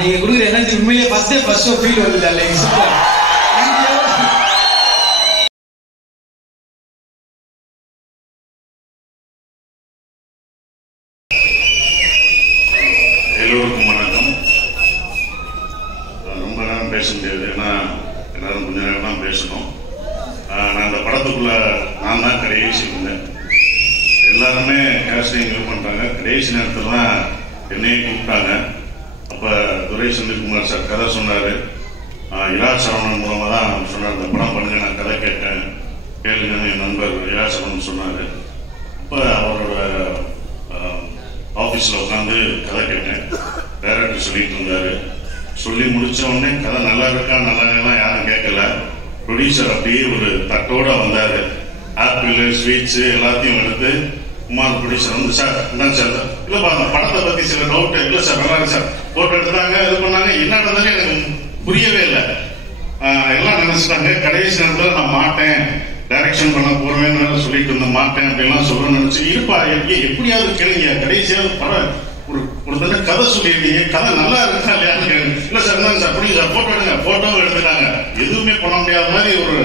நீங்க கொடுக்குற எனர்ஜி உண்மையிலேயே ஃபர்ஸ்ட் ஷோ ஃபீல் வருது இல்லை சூப்பர். எல்லோருக்கும் வணக்கம். ரொம்ப நேரம் பேச முடியாது, ஏன்னா எல்லாரும் கொஞ்ச நேரம் தான் பேசணும். நான் இந்த படத்துக்குள்ள நான் தான் கடைசி இருந்தேன். எல்லாருமே கேஸ்டிங் இது பண்ணுறாங்க. கடைசி நேரத்தில் தான் என்னையே கூப்பிட்டாங்க. அப்போ துரை செந்தில்குமார் சார் கதை சொன்னார். இரா சரவணன் மூலமாக தான் சொன்னார், இந்த படம் பண்ணுங்க, நான் கதை கேட்டேன், கேளுங்கன்னு என் நண்பர் இரா சரவணன் சொன்னார். அப்போ அவரோட ஆஃபீஸில் உட்காந்து கதை கேட்டேன். டைரக்டர் சொல்லிட்டு இருந்தாரு. சொல்லி முடிச்ச உடனே கதை நல்லா இருக்கா நல்லா இருக்கலாம் யாரும் கேட்கல. ப்ரொடியூசர் அப்படியே ஒரு தட்டோட வந்தாரு. ஆப்பிள் ஸ்வீட்ஸு எல்லாத்தையும் எடுத்து குமார் ப்ரொடியூசர் வந்து, சார் என்னங்க சார், இல்லைப்பா அந்த படத்தை பற்றி சில டவுட், இல்லை சார் நல்லா இருக்கு சார், ஃபோட்டோ எடுத்தாங்க இது பண்ணாங்க, என்ன நடந்தாலும் எனக்கு புரியவே இல்லை. எல்லாம் நினைச்சிட்டாங்க. கடைசி நேரத்தில் நான் மாட்டேன், டைரக்ஷன் பண்ண போறேன்னு சொல்லிட்டு இருந்த மாட்டேன் அப்படின்லாம் சொல்றேன்னு நினைச்சு, இருப்பா எப்படியாவது கேளுங்க, கடைசியாவது படம் ஒரு தடவை கதை சொல்லியிருக்கீங்க, கதை நல்லா இருக்கா இல்லையான்னு கேளுங்க. இல்லை சார் என்னங்க சார் புரியுது சார், போட்டோ எடுங்க, போட்டோவும் எடுத்துட்டாங்க. எதுவுமே பண்ண முடியாத மாதிரி ஒரு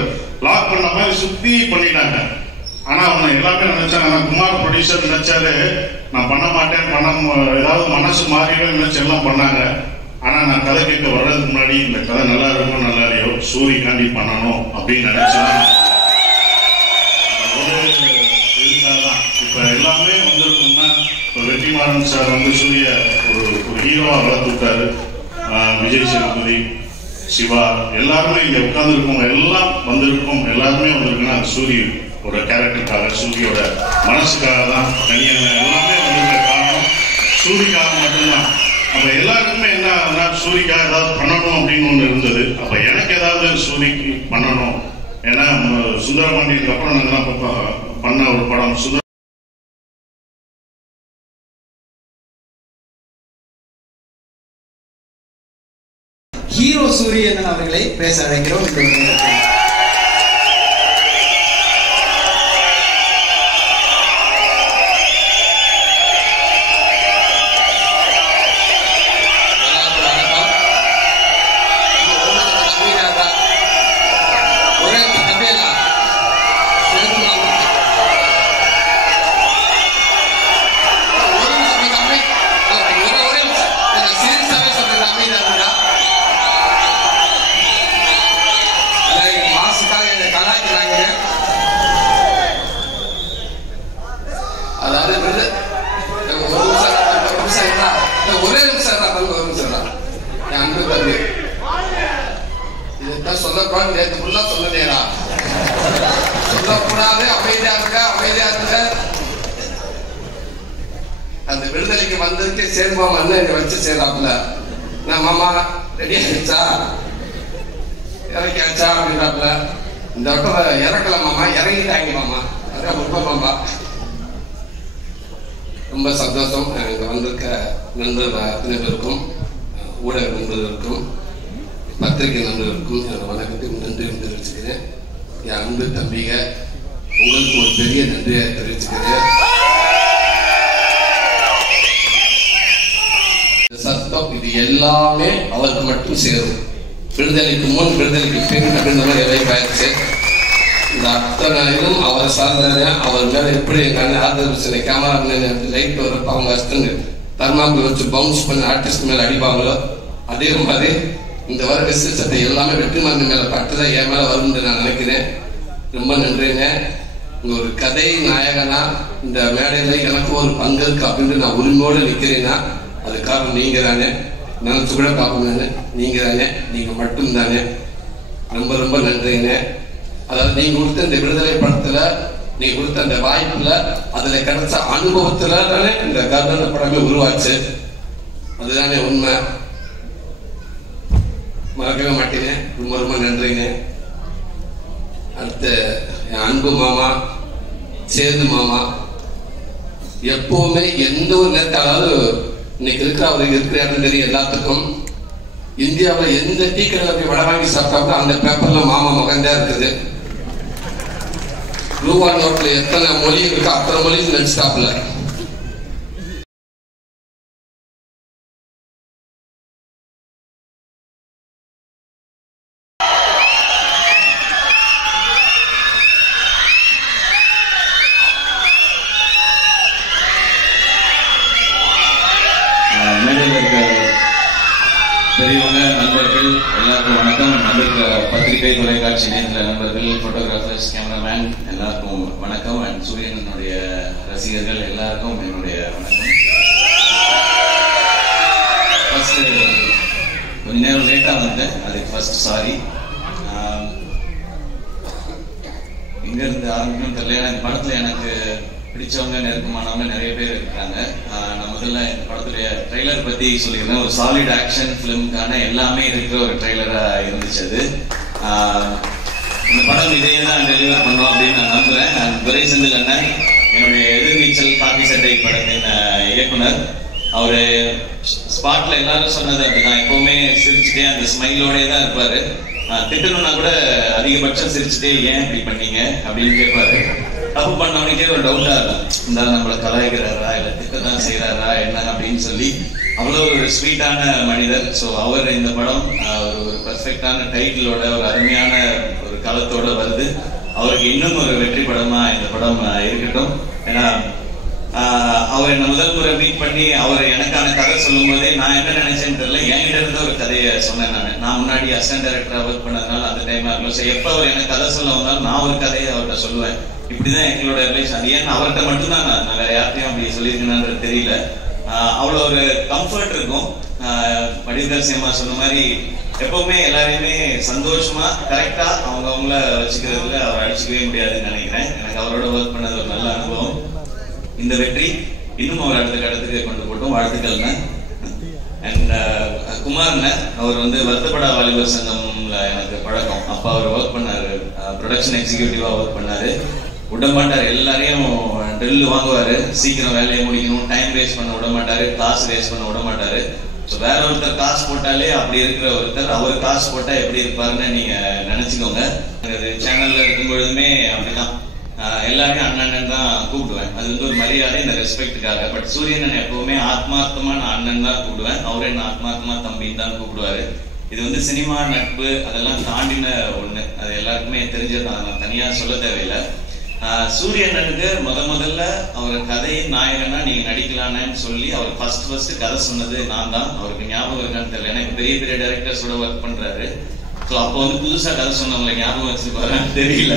லாக் பண்ண மாதிரி சுத்தி பண்ணிட்டாங்க. ஆனா அவங்க எல்லாமே நினைச்சாங்க, குமார் ப்ரொடியூசர் நினைச்சாரு நான் பண்ண மாட்டேன், ஏதாவது மனசு மாறிடும் நினைச்சு எல்லாம் பண்ணாங்க. ஆனா நான் கதை கேட்க வர்றதுக்கு முன்னாடி இந்த கதை நல்லா இருக்கும் நல்லா இல்லையோ சூரியகாண்டி பண்ணணும் அப்படின்னு நினைச்சேன். இப்ப எல்லாமே வந்திருக்கோம்னா, வெற்றிமாறன் சார் வந்து சூரிய ஒரு ஹீரோவா வளர்த்து விட்டாரு. விஜய் சேதுபதி, சிவா எல்லாருமே இங்க உட்கார்ந்து இருக்கவங்க எல்லாம் வந்திருக்கோம். எல்லாருமே வந்திருக்குன்னா சூரியோட கேரக்டருக்காக, சூரியோட மனசுக்காக தான். தனியாக எல்லாமே வந்திருக்க காரணம் சூரிக்காக மட்டும்தான். அப்ப எல்லாருக்குமே என்ன, சூரிக்காக ஏதாவது பண்ணணும் அப்படின்னு ஒண்ணு இருந்தது. அப்ப எனக்கு ஏதாவது சூரிக்கு பண்ணணும். ஏன்னா சுந்தரபாண்டியனுக்கு அப்புறம் நாங்கெல்லாம் பண்ண ஒரு படம் ஹீரோ சூரியன் அவர்களை பேச அழைக்கிறோம். சொல்லக்கூடாது, நேற்று ஃபுல்லா சொன்னேடா, சொல்லக்கூடாது, அமைதியா இருக்க. அந்த விடுதலைக்கு வந்திருக்கு சேர்மா மண்ணை வச்சு சேர்றாப்புல. நான் மாமா ரெடி ஆயிடுச்சா, இறக்கியாச்சா அப்படின்றாப்புல. இந்த வட்டம் இறக்கல மாமா, இறங்கிட்டாங்க மாமா, அதான் உண்மை மாமா. ரொம்ப சந்தோஷம். இங்க வந்திருக்க நண்பர்கள் அத்தனை பேருக்கும், ஊடக நண்பர்களுக்கும், பத்திரிகை நண்பர்களுக்கும் என்னோட வணக்கத்துக்கு நன்றி தெரிவிச்சுக்கிறேன். என் அன்பு தம்பிக உங்களுக்கு ஒரு பெரிய நன்றியை தெரிவிச்சுக்கிறேன். சத்தம் இது எல்லாமே அவருக்கு மட்டும் சேரும். விடுதலைக்கு முன் விடுதலைக்கு பின் அப்படின்ற மாதிரி இறைப்பாயிருச்சு. இந்த அத்தனை இதுவும் அவரை சார்ந்த அவர் மேல எப்படி எங்க அண்ணன் ஆதரவு கேமரா லைட் வரப்ப அவங்க ஹஸ்பண்ட் தர்மாக்குள் வச்சு பவுன்ஸ் பண்ணி ஆர்டிஸ்ட் மேல அடிப்பாங்களோ அதே மாதிரி இந்த வர விசேஷத்தை எல்லாமே வெற்றிமாறன் மேல பட்டுதான் என் மேல வரும்னு நான் நினைக்கிறேன். ரொம்ப நன்றிங்க. இங்க ஒரு கதை நாயகனா இந்த மேடையில எனக்கு ஒரு பங்கு இருக்கு அப்படின்னு நான் உரிமையோடு நிக்கிறேன்னா அது காரணம் நீங்க தானே. நினைச்சு கூட பார்க்கணும், நீங்க தானே, நீங்க மட்டும் தானே. ரொம்ப ரொம்ப நன்றிங்க. அதாவது நீங்க கொடுத்த இந்த விடுதலை படத்துல, நீங்க கொடுத்த அந்த வாய்ப்புல, அதுல கிடைச்ச அனுபவத்துல தானே இந்த கர்ணன படமே உருவாச்சு. அதுதானே உண்மை, மறக்கவே மாட்டேங்க. ரொம்ப ரொம்ப நன்றிங்க. அடுத்து என் அன்பு மாமா சேது மாமா, எப்பவுமே எந்த ஒரு நேரத்தில், அதாவது இன்னைக்கு இருக்கிற அவருக்கு இருக்கிற இடம் தெரியும் எல்லாத்துக்கும். இந்தியாவில் எந்த டீ கடையில் போய் வடை வாங்கி சாப்பிட்டா அந்த பேப்பர்ல மாமா மகன்தான் இருக்குது. ரூபா நோட்டில் எத்தனை மொழி இருக்கோ அத்தனை மொழி நடிச்சுட்டாப்புல. பெரியவங்க, நண்பர்கள் எல்லாருக்கும் வணக்கம். வந்திருக்க பத்திரிகை, தொலைக்காட்சி இணையதள நண்பர்கள், போட்டோகிராஃபர்ஸ், கேமராமேன் எல்லாருக்கும் வணக்கம். அண்ட் சூரியனுடைய ரசிகர்கள் எல்லாருக்கும் என்னுடைய வணக்கம். ஃபர்ஸ்ட் கொஞ்ச நேரம் லேட்டாக வந்தேன், அதுக்கு ஃபர்ஸ்ட் சாரி. எங்கேருந்து ஆரம்பிக்கணும்னு தெரியல. இந்த படத்தில் எனக்கு பிடிச்சவங்க, நெருக்கமானவங்க நிறைய பேர் இருக்காங்க. நான் முதல்ல இந்த படத்துடைய ட்ரெய்லர் பற்றி சொல்லியிருந்தேன். ஒரு சாலிட் ஆக்ஷன் ஃபிலிமுக்கான எல்லாமே இருக்கிற ஒரு ட்ரெய்லராக இருந்துச்சு அது. இந்த படம் இதையே தான் டெலிவர் பண்ணோம் அப்படின்னு நான் நம்புகிறேன். துரை செந்தில் அண்ணன், என்னுடைய எதிர்நீச்சல் காக்கி சட்டை படத்தின் இயக்குனர், அவர் ஸ்பாட்டில் எல்லாரும் சொன்னது அப்படிதான். எப்போவுமே சிரிச்சுட்டே அந்த ஸ்மைலோடே தான் இருப்பார். திட்டணும்னா கூட அதிகபட்சம் சிரிச்சுட்டே ஏன் இப்படி பண்ணீங்க அப்படின்னு கேட்பாரு. தப்பு பண்ணவனுக்கே ஒரு டவுட்டா இருக்கும், இருந்தாலும் நம்மளை கலாய்க்கிறாரா இல்லை திட்டத்தான் செய்யறாரா என்ன அப்படின்னு சொல்லி. அவ்வளோ ஒரு ஸ்வீட்டான மனிதர். ஸோ அவர் இந்த படம் ஒரு பெர்ஃபெக்டான டைட்டிலோட, ஒரு அருமையான ஒரு களத்தோட வருது. அவருக்கு இன்னும் ஒரு வெற்றி படமா இந்த படம் இருக்கட்டும். ஏன்னா அவர் என்ன முதல் முறை மீட் பண்ணி அவர் எனக்கான கதை சொல்லும் போதே நான் என்ன நினைச்சேன்னு தெரியல, என்கிட்ட இருந்த ஒரு கதையை சொன்னேன். நான் முன்னாடி அசிஸ்டன்ட் டைரக்டரா ஒர்க் பண்ணதுனால அந்த டைமா இருக்கும். ஸோ எப்போ அவர் எனக்கு கதை சொல்ல வந்தாலும் நான் ஒரு கதையை அவர்கிட்ட சொல்லுவேன். இப்படிதான் எங்களோட ரிலேஷன். அது ஏன்னா அவர்கிட்ட மட்டும்தான் நான் வேற யார்ட்டையும் அப்படி சொல்லியிருக்கேன்னு தெரியல. அவ்வளோ ஒரு கம்ஃபர்ட் இருக்கும். வடிவேல் சினிமா சொன்ன மாதிரி எப்பவுமே எல்லாரையுமே சந்தோஷமா கரெக்டா அவங்கள வச்சுக்கிறதுல அவர் அடிச்சுக்கவே முடியாதுன்னு நினைக்கிறேன். எனக்கு அவரோட ஒர்க் பண்ணது ஒரு நல்ல அனுபவம். இந்த வெற்றி இன்னும் அவர் அடுத்த கடத்துக்கு கொண்டு போட்டோம். வாழ்த்துக்கள்ங்க. அண்ட் குமார்னு, அவர் வருத்தப்படா வாலிபர் சங்கம்ல எனக்கு பழக்கம். அப்போ அவர் ஒர்க் பண்ணாரு, ப்ரொடக்ஷன் எக்ஸிக்யூட்டிவா ஒர்க் பண்ணாரு. விட மாட்டாரு, எல்லாரையும் ட்ரில் வாங்குவாரு, சீக்கிரம் வேலையை முடிக்கணும், டைம் வேஸ்ட் பண்ண விட மாட்டாரு, காசு வேஸ்ட் பண்ண விட மாட்டாரு. ஸோ வேற ஒருத்தர் காசு போட்டாலே அப்படி இருக்கிற ஒருத்தர் அவர் காசு போட்டா எப்படி இருப்பாருன்னு நீங்க நினைச்சுக்கோங்க. சேனல்ல இருக்கும் பொழுதுமே அப்படிதான் எல்லாரையும் அண்ணன் தான் கூப்பிடுவேன். அது ஒரு மரியாதை, இந்த ரெஸ்பெக்டுக்காக. பட் சூரியன் எப்பவுமே ஆத்மார்த்தமா நான் அண்ணன் தான் கூப்பிடுவேன். அவரை என்ன ஆத்மார்த்தமா தம்பின்னு தான் கூப்பிடுவாரு. இது சினிமா நட்பு அதெல்லாம் தாண்டின ஒண்ணு. அது எல்லாருக்குமே தெரிஞ்சதான், நான் தனியா சொல்ல தேவையில்லை. சூரியனுக்கு முதல்ல அவர் கதையின் நாயகனா நீங்க நடிக்கலான்னு சொல்லி அவர் ஃபர்ஸ்ட் கதை சொன்னது நான் தான். அவருக்கு ஞாபகம் இருக்கான்னு தெரியல. எனக்கு பெரிய பெரிய டைரக்டர்ஸோட ஒர்க் பண்றாரு. ஸோ அப்போ புதுசா கதை சொன்னவங்களை ஞாபகம் வச்சுருப்பாரான்னு தெரியல.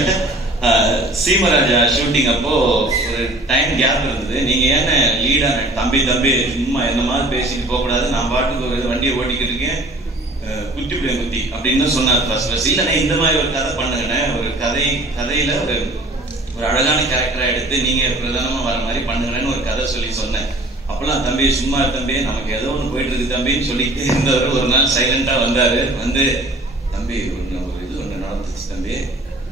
சீமராஜா ஷூட்டிங் அப்போ ஒரு டைம் கேப் இருந்தது. நீங்க ஏன்னு லீடா தம்பி சும்மா என்ன மாதிரி பேசிட்டு போக கூடாது, நான் பாட்டுக்கு ஒரு வண்டியை ஓட்டிக்கிட்டு இருக்கேன், குட்டி பிள்ளை குத்தி அப்படின்னு சொன்னார் ஃபர்ஸ்ட். இல்லைன்னா இந்த மாதிரி ஒரு கதை பண்ணுங்கண்ணே, ஒரு கதையில ஒரு அழகான கேரக்டரா எடுத்து நீங்க பிரதானமா வர மாதிரி பண்ணுங்கன்னு ஒரு கதை சொல்லி சொன்னேன். அப்பெல்லாம் தம்பி சும்மா தம்பி நமக்கு ஏதோ ஒண்ணு போயிட்டு இருக்கு தம்பின்னு சொல்லிட்டு இருந்தவர் ஒரு நாள் சைலண்டா வந்தாரு. தம்பி ஒரு இது ஒண்ணு நடந்துச்சு தம்பி,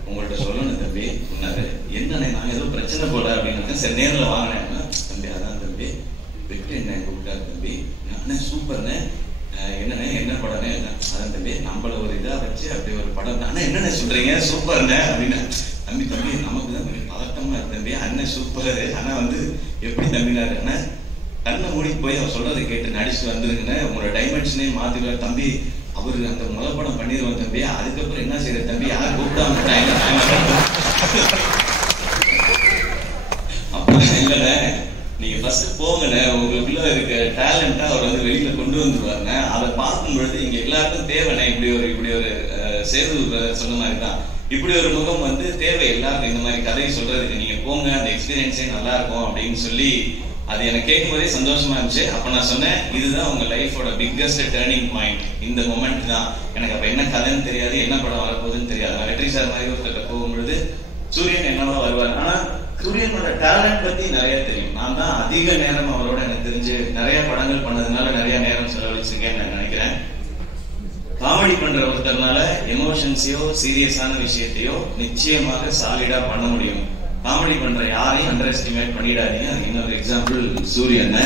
உங்கள்கிட்ட சொல்லணும் தம்பி சொன்னாரு. என்னண்ணே நான் ஏதோ பிரச்சனை போல அப்படின்னு சரி நேரில் வாங்கினேன்னா, தம்பி அதான் தம்பி வெற்றி என்ன கூப்பிட்டாரு தம்பி. அண்ணே சூப்பர்ண்ணே, என்னண்ணே என்ன படம்னே, அதான் தம்பி நம்மள ஒரு இதா வச்சு அப்படி ஒரு படம். அண்ணா என்னண்ணே சொல்றீங்க சூப்பர்ண்ணே அப்படின்னு. தம்பி நமக்கு தான் கொஞ்சம் பதட்டமா இருக்கு தம்பி, அண்ணன் சூப்பர். ஆனா எப்படி தம்பினாரு, அண்ணா கண்ணை மூடி போய் அவர் சொல்றதை கேட்டு நடிச்சுட்டு வந்துருக்குன்னு உங்களோட டைமென்ஷனே மாத்திடுவார் தம்பி. அவரு அந்த முதல் படம் பண்ணிடுவார் தம்பி, அதுக்கப்புறம் என்ன செய்யற தம்பி, யாரும் கூப்பிடாம அப்படிலாம் இல்லைண்ணே, நீங்க ஃபர்ஸ்ட் போங்கண்ணே, உங்களுக்குள்ள இருக்க டேலண்டா அவர் வெளியில கொண்டு வந்துருவாருங்க. அதை பார்க்கும் பொழுது இங்க எல்லாருக்கும் தேவைண்ணே. இப்படி ஒரு சேது சொன்ன மாதிரி தான் இப்படி ஒரு முகம் தேவை எல்லாருக்கும். இந்த மாதிரி கதையை சொல்றதுக்கு நீங்க போங்க, அந்த எக்ஸ்பீரியன்ஸே நல்லா இருக்கும் அப்படின்னு சொல்லி அது எனக்கு கேட்கும் போதே சந்தோஷமா இருந்துச்சு. அப்ப நான் சொன்னேன், இதுதான் உங்க லைஃபோட பிக்கஸ்ட் டேர்னிங் பாயிண்ட், இந்த மொமெண்ட் தான். எனக்கு அப்ப என்ன கதைன்னு தெரியாது, என்ன படம் வரப்போகுதுன்னு தெரியாது. நான் வெற்றி சார் மாதிரி ஒருத்தர் போகும்பொழுது சூரியன் என்னவா வருவார். ஆனா சூரியனோட டேலண்ட் பத்தி நிறைய தெரியும். நான் தான் அதிக நேரம் அவரோட எனக்கு தெரிஞ்சு நிறைய படங்கள் பண்ணதுனால நிறைய நேரம் செலவழிச்சிருக்கேன்னு நான் நினைக்கிறேன். காமெடி பண்ற ஒருத்தர்னால எமோஷன்ஸையோ சீரியஸான விஷயத்தையோ நிச்சயமாக சாலிடா பண்ண முடியும். காமெடி பண்ற யாரையும் அண்டர் எஸ்டிமேட் பண்ணிடாதீங்க. அது இன்னொரு எக்ஸாம்பிள் சூரியன்.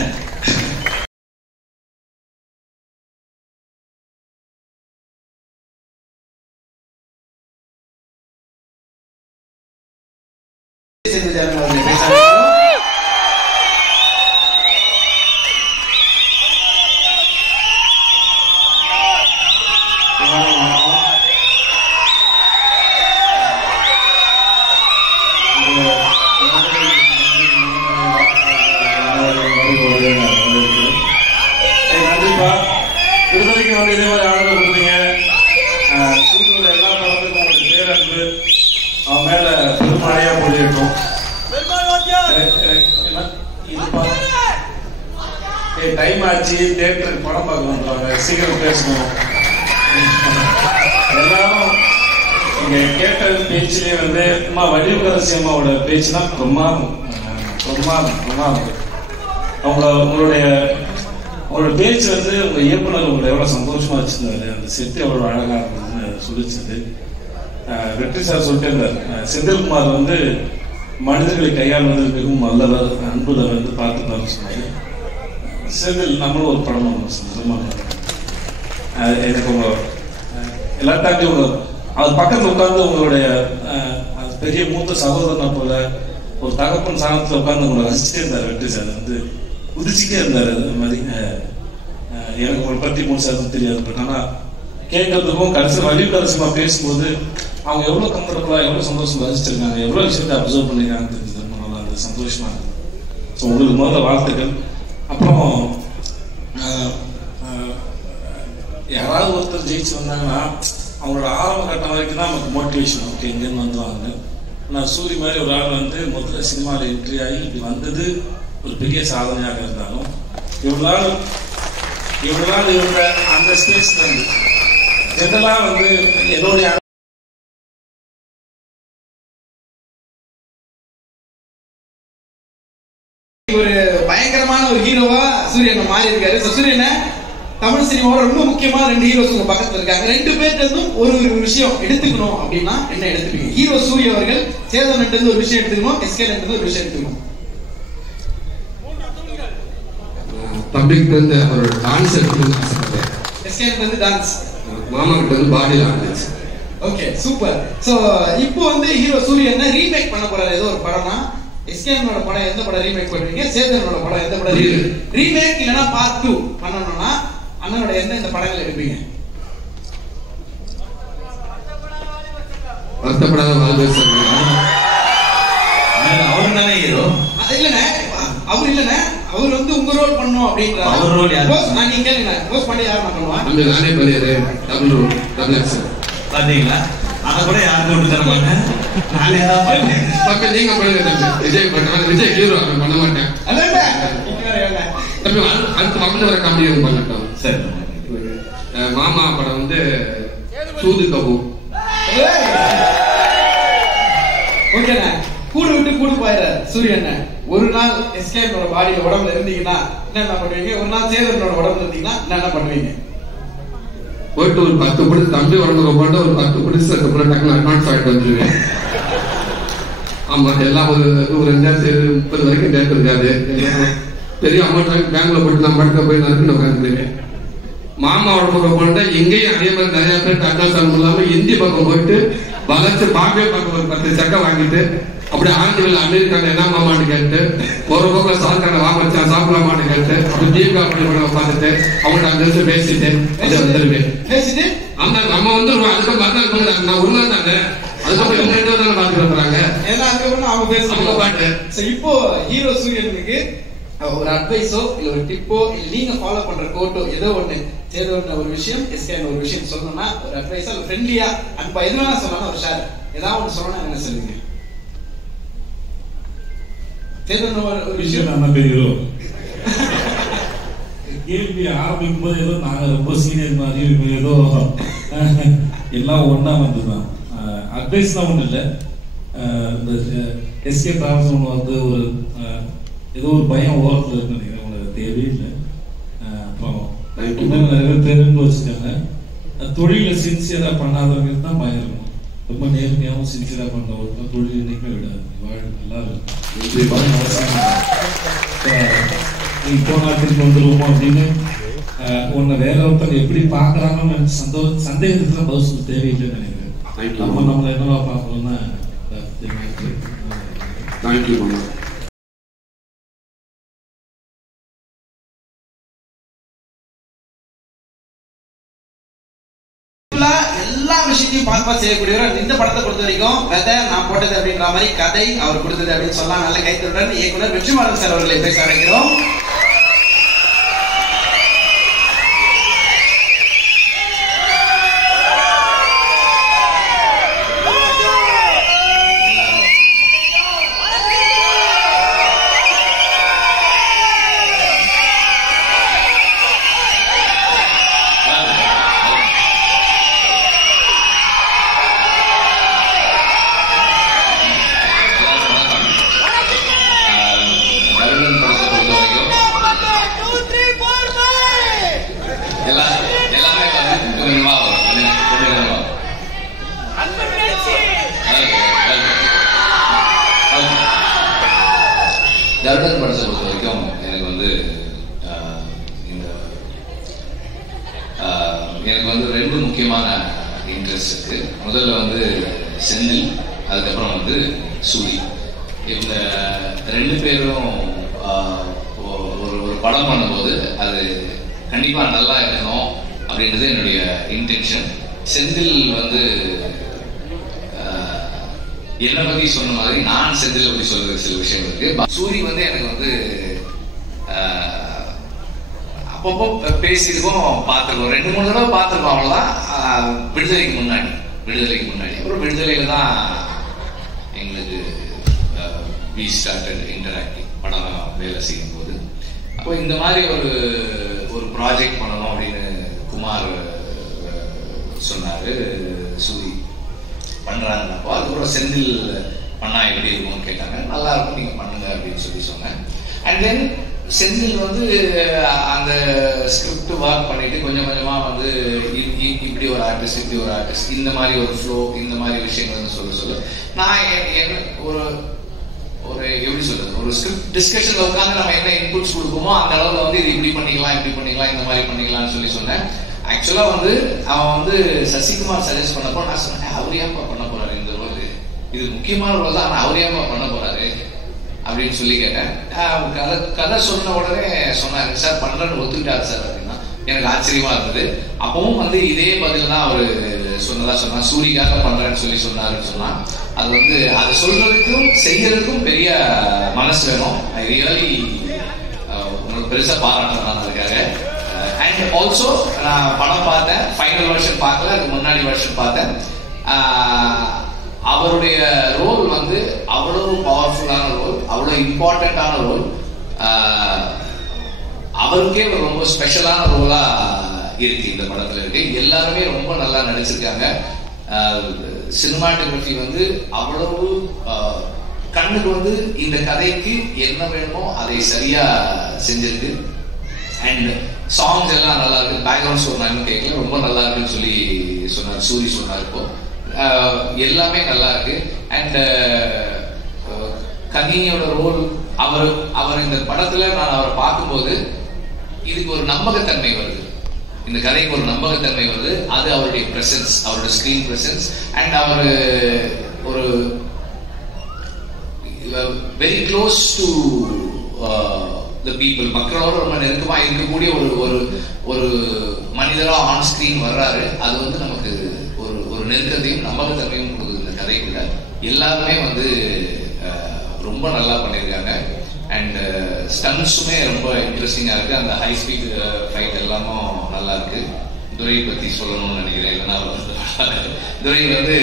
டைம் ஆச்சு, தியேட்டருக்கு படம் பார்க்க வந்துடுவாங்க, சீக்கிரம் பேசணும். எல்லாரும் இங்க கேட்ட பேச்சிலே வந்து அம்மா வடிவகரசி அம்மாவோட பேச்சு தான் பிரமாதம். உங்களுடைய பேச்சு வந்து உங்க இயக்குனர் உங்களை எவ்வளவு சந்தோஷமா வச்சிருந்தாரு, அந்த செட்டு எவ்வளவு அழகா இருந்ததுன்னு சொல்லிச்சது. வெற்றி சார் சொல்லிட்டே இருந்தார், செந்தில்குமார் வந்து மனிதர்களை கையாளுவதில் மிகவும் நல்லவர், அன்புல வந்து பார்த்துப்பாரு சொன்னாரு. செந்தில் நம்மளும் ஒரு படம் எனக்கு உங்க எல்லாத்தாண்டி உங்க அது பக்கத்துல உட்கார்ந்து உங்களுடைய பெரிய மூத்த சகோதரனை போல ஒரு தகப்பன் சாணத்துல உட்கார்ந்து உங்களை ரசிச்சுட்டே இருந்தார். வெற்றி சார் வந்து உதிச்சுட்டே இருந்தாரு. அது மாதிரி எனக்கு உங்களை பற்றி முழுசாக தெரியாது. பட் ஆனா கேட்கறதுக்கும் கடைசி வலிகரசியமா பேசும்போது அவங்க எவ்வளவு கம்ஃபர்டபுளா எவ்வளவு சந்தோஷம் ரசிச்சிருக்காங்க, எவ்வளவு விஷயத்தை அப்சர்வ் பண்ணிருக்காங்க தெரிஞ்சது. நல்லா அந்த சந்தோஷமா இருக்கு. ஸோ உங்களுக்கு முதல்ல வாழ்த்துக்கள். அப்புறம் யாராவது ஒருத்தர் ஜெயிச்சு வந்தாங்கன்னா அவங்களோட ஆரம்ப கட்டம் வரைக்கும் தான் நமக்கு மோட்டிவேஷன். ஓகே, இங்கேருந்து வந்துடுவாங்க. நான் சூரிய மாதிரி ஒரு ஆள் வந்து முதல்ல சினிமாவில் என்ட்ரி ஆகி இப்படி வந்தது ஒரு பெரிய சாதனையாக இருந்தாலும் இவ்வளோ நாள் இவங்க அந்த ஸ்பேஸ்ல இருந்து ஜெனரலா வந்து என்னுடைய ஒரு பயங்கரமான ஒரு ஹீரோவா சூரியன் மாறி இருக்காரு. சூரியனை தமிழ் சினிமாவோட ரொம்ப முக்கியமான 2 ஹீரோஸ் உங்க பக்கத்துல இருக்காங்க. 2 பேர்கிட்ட ஒரு விஷயம் எடுத்துக்கணும் அப்படின்னா என்ன எடுத்துப்பீங்க? ஹீரோ சூரிய அவர்கள் சேதன்கிட்ட இருந்து ஒரு விஷயம் எடுத்துக்கணும், எஸ்கே இருந்து ஒரு விஷயம் எடுத்துக்கணும். பப்ளிக் வந்து அவரோட டான்ஸ் எடுத்துக்கணும்னு ஆசைப்பட்டேன். எஸ்கே வந்து டான்ஸ், மாமா கிட்ட வந்து body language. Okay, super. So இப்போ வந்து ஹீரோ சூரியன் ரீமேக் பண்ண போறாரு ஏதோ ஒரு படம்னா எஸ்கேனோட படம் எந்த படம் ரீமேக் பண்ணுவீங்க? சேதனோட படம் எந்த படம் ரீமேக் இல்லனா பார்ட் 2 பண்ணனும்னா அண்ணனோட எந்த படங்கள் எடுப்பீங்க? வருத்தப்படாத வாழ்வே சொல்லுங்க. அவர் தானே ஹீரோ. இல்லனே, அவர் இல்லனே, அவர் வந்து உங்க ரோல் பண்ணனும் அப்படிங்கறாரு. அவர் ரோல் யாரு? போஸ் நான் நீங்க கேளுங்க. போஸ் பண்ணி யார் பண்ணுவா? அந்த நானே பண்ணிறேன். Double action. பாத்தீங்களா? அத கூட யாரும் கொண்டு தர மாட்டேன். நானே தான் பண்ணேன். பக்க நீங்க பண்ணுங்க. விஜய் பண்ணுவாங்க. விஜய் ஹீரோ பண்ண மாட்டேன். அடடே நீங்க வேற என்ன? தம்பி அடுத்து வந்து வர காமெடி பண்ணட்டும். சரி. மாமா படம் வந்து சூது கபு. ஓகேண்ணா, கூடு விட்டு கூடு போயிடுறாரு சூரியன். ஒரு நாள் எஸ்கேனோட பாடியில உடம்புல இருந்தீங்கன்னா என்ன பண்ணுவீங்க? ஒரு நாள் சேதனோட உடம்புல இருந்தீங்கன்னா என்ன பண்ணுவீங்க? போயிட்டு ஒரு 10 படி தம்பி உடம்புக்கு போட்டு ஒரு 10 படி அதுக்கப்புறம் டக்குனு அட்வான்ஸ் ஆகிட்டு வந்துருவேன். ஆமா, எல்லாம் ஒரு 2030 வரைக்கும் டேட் இருக்காது. பெரிய அமௌண்ட் பேங்க்ல போட்டு நம்ம படத்தை போய் நறுக்குன்னு உட்காந்துருவேன். மாமா உடம்புக்கு போனா எங்கேயும் அதே மாதிரி நிறைய பேர் அட்வான்ஸ் ஆகும் இல்லாம இந்தி பக்கம் போயிட்டு வளர்ச்சி பாம்பே பக்கம் ஒரு 10 சக்கை வாங்கிட்டு அப்படி ஆண்டுகள் அமெரிக்கான என்ன மாமான்னு கேட்டு ஒரு பக்கம் சால்கான வாங்க சாப்பிடலாமான்னு கேட்டு அப்படி தீபிகா படம் பார்த்துட்டு அவங்கள்ட்ட அந்த இடத்துல பேசிட்டு அது வந்துருவேன். ஆமா, நம்ம வந்துருவோம். அதுக்கு மறுநாள் நான் ஒரு நாள் தானே, அதுக்கப்புறம் இவங்க 2 தானே பாத்துக்கிறாங்க. அவங்க பாட்டு. இப்போ ஹீரோ சூரியனுக்கு ஒரு அட்வைஸோ இல்ல ஒரு டிப்போ இல்ல நீங்க ஃபாலோ பண்ற கோட்டோ ஏதோ ஒண்ணு சேதோன்னு ஒரு விஷயம் எஸ்கேன்னு ஒரு விஷயம் சொல்லணும்னா ஒரு அட்வைஸா இல்ல ஃப்ரெண்ட்லியா அன்பா எது வேணா சொல்லலாம், ஒரு ஷேர் ஏதாவது ஒன்று சொல்லணும் என்ன சொல்லுங்க? சேதோன்னு ஒரு விஷயம் நம்ம பெரியோ கேள்வி ஆரம்பிக்கும் போது ஏதோ நாங்க ரொம்ப சீனியர் மாதிரி ஏதோ எல்லாம் ஒன்னா வந்துதான். அட்வைஸ்லாம் ஒன்றும் இல்லை. இந்த எஸ்கே டிராவல்ஸ் ஒன்று வந்து ஒரு ஏதோ ஒரு பயம் ஓரத்தில் இருக்குன்னு நினைக்கிறேன். உங்களுக்கு தேவையே இல்லை. அப்புறம் நிறைய பேர் தெரிந்து வச்சுக்காங்க. தொழில சின்சியரா பண்ணாதவங்க தான் பயம் இருக்கும். ரொம்ப நேர்மையாகவும் சின்சியரா பண்றவங்க தொழில் இன்னைக்குமே விடாது. வாழ்க்கை நல்லா இருக்கும். பயம் அவசியம். நீ போனாட்டுக்கு வந்துருவோமோ அப்படின்னு உன்னை வேற ஒருத்தர் எப்படி பாக்குறாங்கன்னு சந்தேகத்துல பதில் சொல்ல தேவையில்லைன்னு நினைக்கிறேன். நம்மள என்னவா பாக்குறோம்னா தேங்க்யூ. எல்லா விஷயத்தையும் பார்த்து செய்யக்கூடியவர். இந்த படத்தை பொறுத்த வரைக்கும் கதை நான் போட்டது அப்படின்ற மாதிரி கதை அவர் கொடுத்தது அப்படின்னு சொல்லலாம். நல்ல கைத்துடன் இயக்குனர் வெற்றிமாறன் சார் அவர்களை பேச அழைக்கிறோம். கருடன் படத்தை பொறுத்த வரைக்கும் எனக்கு வந்து எனக்கு வந்து 2 முக்கியமான இன்ட்ரெஸ்ட் இருக்கு. முதல்ல வந்து செந்தில், அதுக்கப்புறம் வந்து சூரி. இவங்க 2 பேரும் ஒரு படம் பண்ணும்போது அது கண்டிப்பாக நல்லா இருக்கணும் அப்படின்றது என்னுடைய இன்டென்ஷன். செந்தில் வந்து என்னை பற்றி சொன்ன மாதிரி நான் செந்தில் பற்றி சொல்றது சில விஷயம் இருக்கு. சூரி வந்து எனக்கு வந்து அப்பப்போ பேசியிருக்கோம், பார்த்துருக்கோம், 2-3 தடவை பார்த்துருக்கோம், அவ்வளோதான். விடுதலைக்கு முன்னாடி அப்புறம் விடுதலையில தான் எங்களுக்கு வி ஸ்டார்டட் இன்டராக்டிங் படம் வேலை செய்யும் போது. அப்போ இந்த மாதிரி ஒரு ப்ராஜெக்ட் பண்ணணும் அப்படின்னு குமார் சொன்னார். சூரி பண்ணுறாங்கப்போ அதுக்கப்புறம் செந்தில் பண்ணா எப்படி இருக்கும்னு கேட்டாங்க. நல்லா இருக்கும், நீங்கள் பண்ணுங்க அப்படின்னு சொல்லி சொன்னேன். அண்ட் தென் செந்தில் வந்து அந்த ஸ்கிரிப்ட் ஒர்க் பண்ணிட்டு கொஞ்சம் கொஞ்சமாக வந்து இப்படி ஒரு ஆர்டிஸ்ட், இப்படி ஒரு ஆர்டிஸ்ட், இந்த மாதிரி ஒரு ஃப்ளோ, இந்த மாதிரி விஷயங்கள் சொல்ல நான் ஒரு எப்படி சொல்றது, ஒரு ஸ்கிரிப்ட் டிஸ்கஷன்ல உட்காந்து நம்ம என்ன இன்புட்ஸ் கொடுப்போமோ அந்த அளவுல வந்து இது இப்படி பண்ணிக்கலாம், இப்படி பண்ணிக்கலாம், இந்த மாதிரி பண்ணிக்கலாம்னு சொல்லி சொன்னேன். ஆக்சுவலா வந்து அவன் வந்து சசிகுமார் சஜஸ்ட் பண்ணப்போ நான் சொன்னேன், அவர் ஏன்பா பண்ண போறாரு இந்த ரோல், இது முக்கியமான ரோல் தான், ஆனா அவர் ஏன்பா பண்ண போறாரு அப்படின்னு சொல்லி கேட்டேன். கதை சொன்ன உடனே சொன்னாங்க, சார் பண்றேன்னு ஒத்துக்கிட்டாரு சார் அப்படின்னா. எனக்கு ஆச்சரியமா இருந்தது. அப்பவும் வந்து இதே பதில் தான் அவரு சொன்னா, சூரிக்காக பண்றேன்னு சொல்லி சொன்னாருன்னு சொன்னா, அது வந்து அதை சொல்றதுக்கும் செய்யறதுக்கும் பெரிய மனசு வேணும். ஐ ரியலி உங்களுக்கு பெருசா பாராட்டணும் நான் அதுக்காக. அண்ட் ஆல்சோ நான் படம் பார்த்தேன், ஃபைனல் வெர்ஷன் பார்க்கல, அதுக்கு முன்னாடி வெர்ஷன் பார்த்தேன். அவருடைய ரோல் வந்து அவ்வளவு பவர்ஃபுல்லான ரோல், அவ்வளவு இம்பார்ட்டன்டான ரோல், அவருக்கே ஒரு ரொம்ப ஸ்பெஷலான ரோலா இருக்கு இந்த படத்துல இருக்கு. எல்லாருமே ரொம்ப நல்லா நடிச்சிருக்காங்க. சினிமாட்டோகிராஃபி வந்து அவ்வளவு கண்ணுக்கு வந்து இந்த கதைக்கு என்ன வேணுமோ அதை சரியா செஞ்சிருக்கு. அண்ட் சாங்ஸ் எல்லாம் நல்லா இருக்கு. பேக்ரவுண்ட் ஸ்கோர் நான் கேட்கல, ரொம்ப நல்லா இருக்குன்னு சொல்லி சொன்னார், சூரி சொன்னார். இப்போ எல்லாமே நல்லா இருக்கு. அண்ட் கனியோட ரோல், அவர் இந்த படத்துல நான் அவரை பார்க்கும்போது இதுக்கு ஒரு நம்பகத்தன்மை வருது, இந்த கதைக்கு ஒரு நம்பகத்தன்மை வருது. அது அவருடைய பிரசன்ஸ், அவருடைய ஸ்கிரீன் பிரசன்ஸ். அண்ட் அவர் ஒரு very close to the people, மக்களோட ரொம்ப நெருக்கமா இருக்கக்கூடிய ஒரு மனிதரா ஆன் ஸ்கிரீன் வர்றாரு. அது வந்து நமக்கு ஒரு நெருக்கத்தையும் நம்பகத்தன்மையும் கொடுக்குது இந்த கதைக்குள்ள. எல்லாருமே வந்து ரொம்ப நல்லா பண்ணியிருக்காங்க. அண்ட் ஸ்டன்ஸுமே ரொம்ப இன்ட்ரெஸ்டிங்கா இருக்கு. அந்த ஹை ஸ்பீட் ஃபைட் எல்லாமும் நல்லா இருக்கு. துரை பத்தி சொல்லணும்னு நினைக்கிறேன், இல்லைன்னா துரை வந்து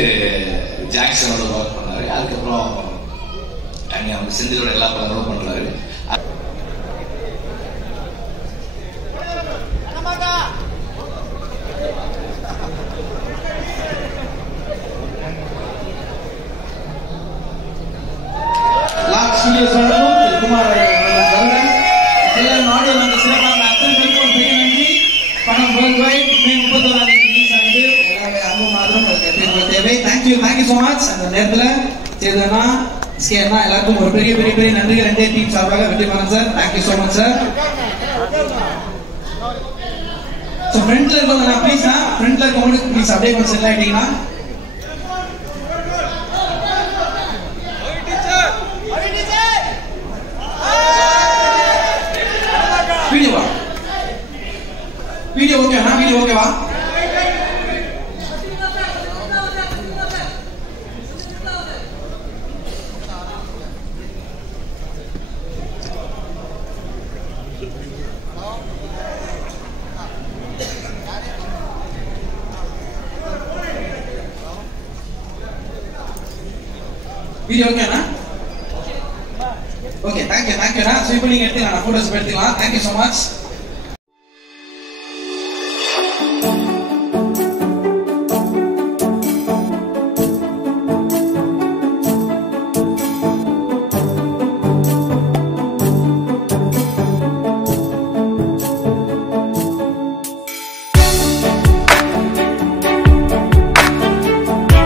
ஜாக்சனோட ஒர்க் பண்ணாரு. அதுக்கப்புறம் அவங்க செந்திலோட எல்லா படங்களும் பண்றாரு. குமார் நாடு அந்த சிறப்பான அத்தனைக்கும் ஒரு பெரிய நன்றி. படம் வேர்ல்ட்வைட் மே 31ஆம் தேதி ரிலீஸ் ஆகுது. எல்லாமே அன்பு மாத்திரம் உங்களுக்கு தேவை. Thank you so much. அந்த நேரத்தில் சேதனா ஸ்கேனா எல்லாருக்கும் ஒரு பெரிய பெரிய பெரிய நன்றி. 2 டீம் சார்பாக Vetrimaaran sir, thank you so much sir. So ஃப்ரண்ட்ல இருக்கவங்க ப்ளீஸ் ஃப்ரண்ட்ல இருக்கவங்களுக்கு ப்ளீஸ் அப்படியே கொஞ்சம் செல் ஆகிட்டீங்கன்னா. வீடியோ ஓகேவா? வீடியோ ஓகேவா? வீடியோ ஓகேண்ணா? Okay, thank you. ஸோ இப்போ நீங்கள் எடுத்துக்கலாம், ஃபோட்டோஸ் எடுத்துக்கலாம். Thank you so much.